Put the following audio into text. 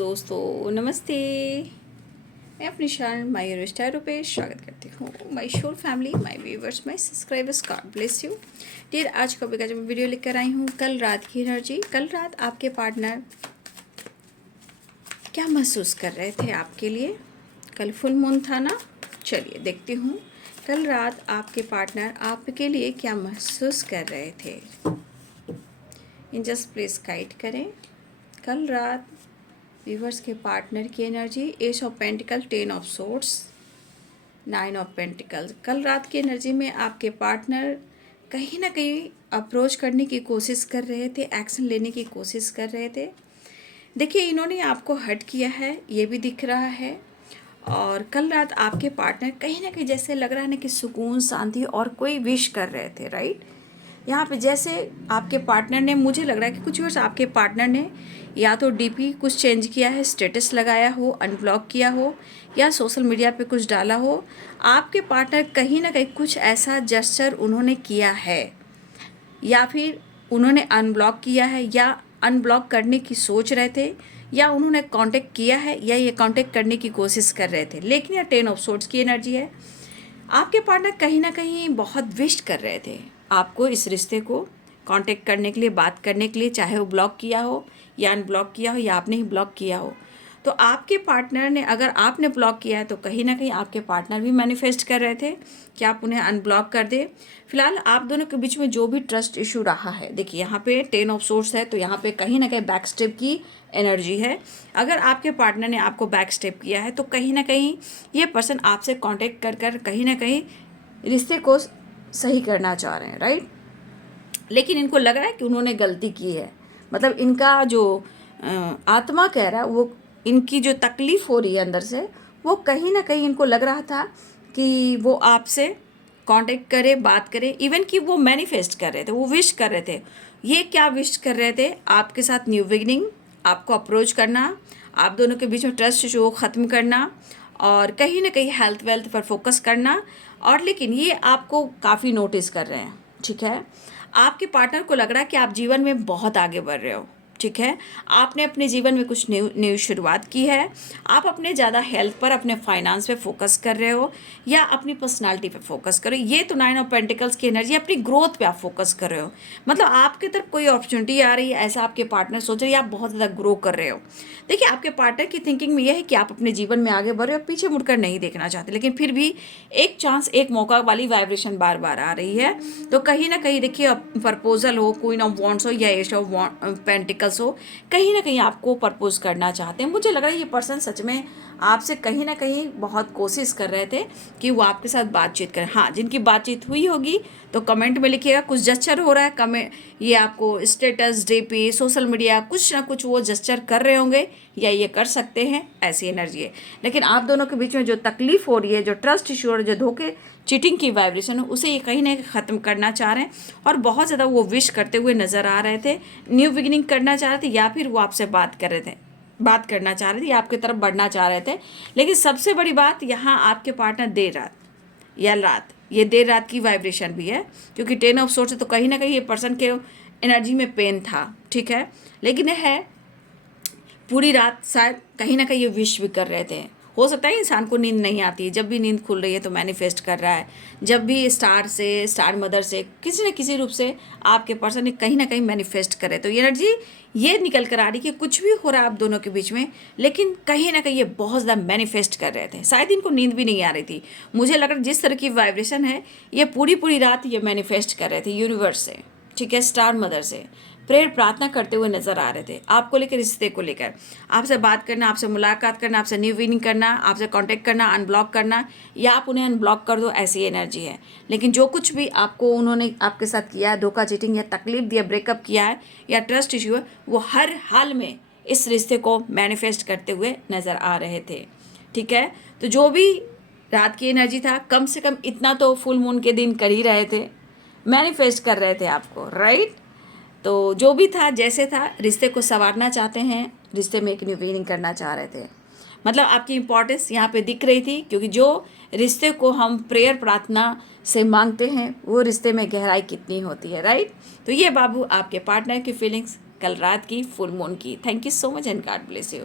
दोस्तों, नमस्ते। मैं अपनी शरण माई स्टाइलों पे स्वागत करती हूँ। My shore family, my viewers, my subscribers, God bless you dear. आज का जो मैं वीडियो लेकर आई हूँ, कल रात की एनर्जी। कल रात आपके पार्टनर क्या महसूस कर रहे थे आपके लिए? कल फुल मून था ना। चलिए देखती हूँ कल रात आपके पार्टनर आपके लिए क्या महसूस कर रहे थे। इन जस्ट प्लीज गाइड करें। कल रात व्यूवर्स के पार्टनर की energy, S of pentacle, 10 of swords, 9 of pentacles. कल रात की एनर्जी में आपके पार्टनर कहीं ना कहीं अप्रोच करने की कोशिश कर रहे थे, एक्शन लेने की कोशिश कर रहे थे। देखिए, इन्होंने आपको हर्ट किया है, ये भी दिख रहा है। और कल रात आपके पार्टनर कहीं ना कहीं जैसे लग रहा है ना कि सुकून, शांति और कोई विश कर रहे थे, राइट। यहाँ पे जैसे आपके पार्टनर ने, मुझे लग रहा है कि कुछ वर्ष आपके पार्टनर ने या तो डीपी कुछ चेंज किया है, स्टेटस लगाया हो, अनब्लॉक किया हो, या सोशल मीडिया पे कुछ डाला हो। आपके पार्टनर कहीं ना कहीं कुछ ऐसा जेस्चर उन्होंने किया है, या फिर उन्होंने अनब्लॉक किया है, या अनब्लॉक करने की सोच रहे थे, या उन्होंने कांटेक्ट किया है, या ये कांटेक्ट करने की कोशिश कर रहे थे। लेकिन यह 10 ऑफ सोर्ड्स की एनर्जी है। आपके पार्टनर कहीं ना कहीं बहुत विश कर रहे थे आपको, इस रिश्ते को कांटेक्ट करने के लिए, बात करने के लिए, चाहे वो ब्लॉक किया हो या अनब्लॉक किया हो या आपने ही ब्लॉक किया हो। तो आपके पार्टनर ने, अगर आपने ब्लॉक किया है तो कहीं ना कहीं आपके पार्टनर भी मैनिफेस्ट कर रहे थे कि आप उन्हें अनब्लॉक कर दें। फिलहाल आप दोनों के बीच में जो भी ट्रस्ट इशू रहा है, देखिए यहाँ पे 10 ऑफ सोर्स है, तो यहाँ पे कहीं ना कहीं बैक स्टेप की एनर्जी है। अगर आपके पार्टनर ने आपको बैक स्टेप किया है तो कहीं ना कहीं ये पर्सन आपसे कांटेक्ट कर कर कहीं ना कहीं रिश्ते को सही करना चाह रहे हैं, राइट। लेकिन इनको लग रहा है कि उन्होंने गलती की है। मतलब इनका जो आत्मा कह रहा है, वो इनकी जो तकलीफ़ हो रही है अंदर से, वो कहीं ना कहीं इनको लग रहा था कि वो आपसे कांटेक्ट करे, बात करे। इवन कि वो मैनिफेस्ट कर रहे थे, वो विश कर रहे थे। ये क्या विश कर रहे थे? आपके साथ न्यू बिगिनिंग, आपको अप्रोच करना, आप दोनों के बीच में ट्रस्ट इशू को ख़त्म करना, और कहीं ना कहीं हेल्थ वेल्थ पर फोकस करना। और लेकिन ये आपको काफ़ी नोटिस कर रहे हैं, ठीक है। आपके पार्टनर को लग रहा है कि आप जीवन में बहुत आगे बढ़ रहे हो, ठीक है। आपने अपने जीवन में कुछ न्यू शुरुआत की है। आप अपने ज़्यादा हेल्थ पर, अपने फाइनेंस पे फोकस कर रहे हो, या अपनी पर्सनालिटी पे फोकस कर रहे हो। ये तो 9 ऑफ पेंटिकल्स की एनर्जी, अपनी ग्रोथ पे आप फोकस कर रहे हो। मतलब आपकी तरफ कोई अपॉर्चुनिटी आ रही है, ऐसा आपके पार्टनर सोच रहे हैं, आप बहुत ज़्यादा ग्रो कर रहे हो। देखिए, आपके पार्टनर की थिंकिंग में यह है कि आप अपने जीवन में आगे बढ़ रहे हो, पीछे मुड़कर नहीं देखना चाहते। लेकिन फिर भी एक चांस, एक मौका वाली वाइब्रेशन बार बार आ रही है। तो कहीं ना कहीं देखिए, प्रपोजल हो, क्वीन ऑफ वॉन्ड्स हो, या एस ऑफ पेंटिकल्स हो, कहीं ना कहीं आपको प्रपोज करना चाहते हैं। मुझे लग रहा है ये पर्सन सच में आपसे कहीं ना कहीं बहुत कोशिश कर रहे थे कि वो आपके साथ बातचीत करें। हाँ, जिनकी बातचीत हुई होगी तो कमेंट में लिखिएगा। कुछ जस्चर हो रहा है, कमेंट, ये आपको स्टेटस, डीपी, सोशल मीडिया, कुछ ना कुछ वो जस्चर कर रहे होंगे, या ये कर सकते हैं, ऐसी एनर्जी है। लेकिन आप दोनों के बीच में जो तकलीफ हो रही है, जो ट्रस्ट इशू, और जो धोखे, चीटिंग की वाइब्रेशन है, उसे ये कहीं ना कहीं ख़त्म करना चाह रहे हैं। और बहुत ज़्यादा वो विश करते हुए नज़र आ रहे थे, न्यू बिगिनिंग करना चाह रहे थे, या फिर वो आपसे बात कर रहे थे, बात करना चाह रहे थे, या आपकी तरफ बढ़ना चाह रहे थे। लेकिन सबसे बड़ी बात, यहाँ आपके पार्टनर देर रात या रात, ये देर रात की वाइब्रेशन भी है, क्योंकि 10 ऑफ सोर्स है, तो कहीं ना कहीं ये पर्सन के एनर्जी में पेन था, ठीक है। लेकिन यह है पूरी रात शायद कहीं ना कहीं ये विश भी कर रहे थे। हो सकता है इंसान को नींद नहीं आती है, जब भी नींद खुल रही है तो मैनिफेस्ट कर रहा है। जब भी स्टार से, स्टार मदर से, किसी न किसी रूप से आपके पर्सन ने कहीं ना कहीं मैनिफेस्ट करे। तो ये एनर्जी ये निकल कर आ रही कि कुछ भी हो रहा है आप दोनों के बीच में, लेकिन कहीं ना कहीं ये बहुत ज़्यादा मैनिफेस्ट कर रहे थे। शायद इनको नींद भी नहीं आ रही थी। मुझे लग रहा है जिस तरह की वाइब्रेशन है, ये पूरी पूरी रात ये मैनिफेस्ट कर रहे थे यूनिवर्स से, ठीक है, स्टार मदर से प्रेयर, प्रार्थना करते हुए नजर आ रहे थे आपको लेकर, रिश्ते को लेकर। आपसे बात करना, आपसे मुलाकात करना, आपसे न्यू बिगिनिंग करना, आपसे कांटेक्ट करना, अनब्लॉक करना, या आप उन्हें अनब्लॉक कर दो, ऐसी एनर्जी है। लेकिन जो कुछ भी आपको उन्होंने आपके साथ किया है, धोखा, चीटिंग या तकलीफ दिया, ब्रेकअप किया है, या ट्रस्ट इशू है, वो हर हाल में इस रिश्ते को मैनिफेस्ट करते हुए नजर आ रहे थे, ठीक है। तो जो भी रात की एनर्जी था, कम से कम इतना तो फुल मून के दिन कर ही रहे थे, मैनिफेस्ट कर रहे थे आपको, राइट। तो जो भी था, जैसे था, रिश्ते को संवारना चाहते हैं, रिश्ते में एक न्यू बिगिनिंग करना चाह रहे थे। मतलब आपकी इम्पोर्टेंस यहाँ पे दिख रही थी, क्योंकि जो रिश्ते को हम प्रेयर, प्रार्थना से मांगते हैं, वो रिश्ते में गहराई कितनी होती है, राइट। तो ये बाबू आपके पार्टनर की फीलिंग्स कल रात की फुल मून की। Thank you so much and God bless you.